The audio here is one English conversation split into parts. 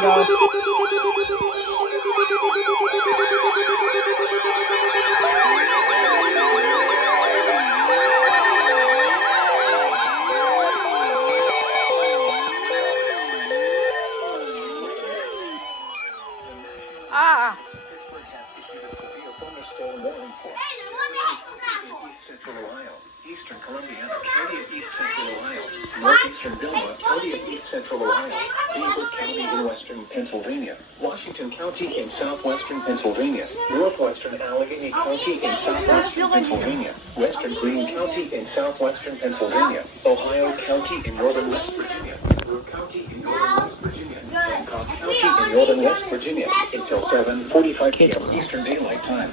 we go. Ah. Eastern Columbiana, County of East Central Ohio, Northeastern Vilma, County of East Central Ohio, Beaver County in Western Pennsylvania, Washington County in Southwestern Pennsylvania, Northwestern Allegheny County in Southwestern Pennsylvania, Western Greene County in Southwestern Pennsylvania, Ohio County in Northern West Virginia, Brewer County in Northern West Virginia, Hancock County in Northern West Virginia, until 7:45 p.m. Eastern Daylight Time.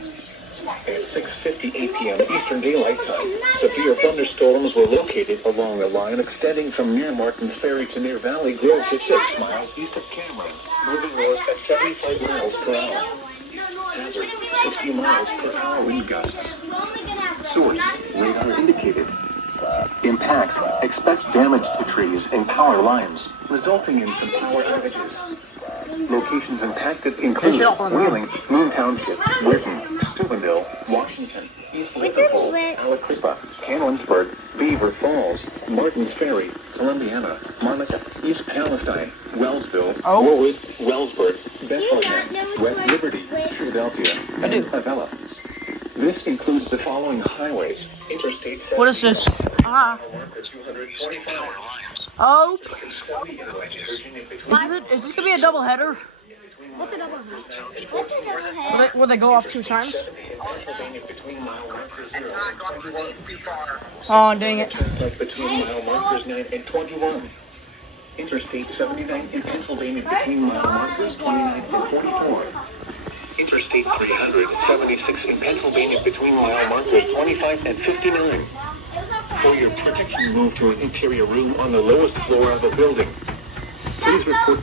At 6:58 p.m. Eastern Daylight Time, severe thunderstorms were located along a line extending from near Martins Ferry to near Valley Grove to 6 miles east of Cameron, moving north at 75 miles per hour. Hazard, 60 miles per hour wind gusts. Source, radar indicated. Impact, expect damage to trees and power lines, resulting in some power outages. Locations impacted include Wheeling, Moon Township, Whitten, Steubenville, Washington, East Liverpool, Aliquippa, Canonsburg, Beaver Falls, Martins Ferry, Columbiana, Monmouth, East Palestine, Wellsville, Warwood, Wellsburg, Bethlehem, West Liberty, Philadelphia, and Avella. This includes the following highways: Interstate 70. What is this? Ah. Oh. Is this gonna be a double header? What's a double header? What's a double header? Will they go off 2 times? It's not going to be. It's too far. Oh, dang it. Between mile markers 9 and 21. Interstate 79 in Pennsylvania between mile markers 29 and 44. Interstate 376 in Pennsylvania between mile markers 25 and 59. For your protection, move to an interior room on the lowest floor of the building. Please report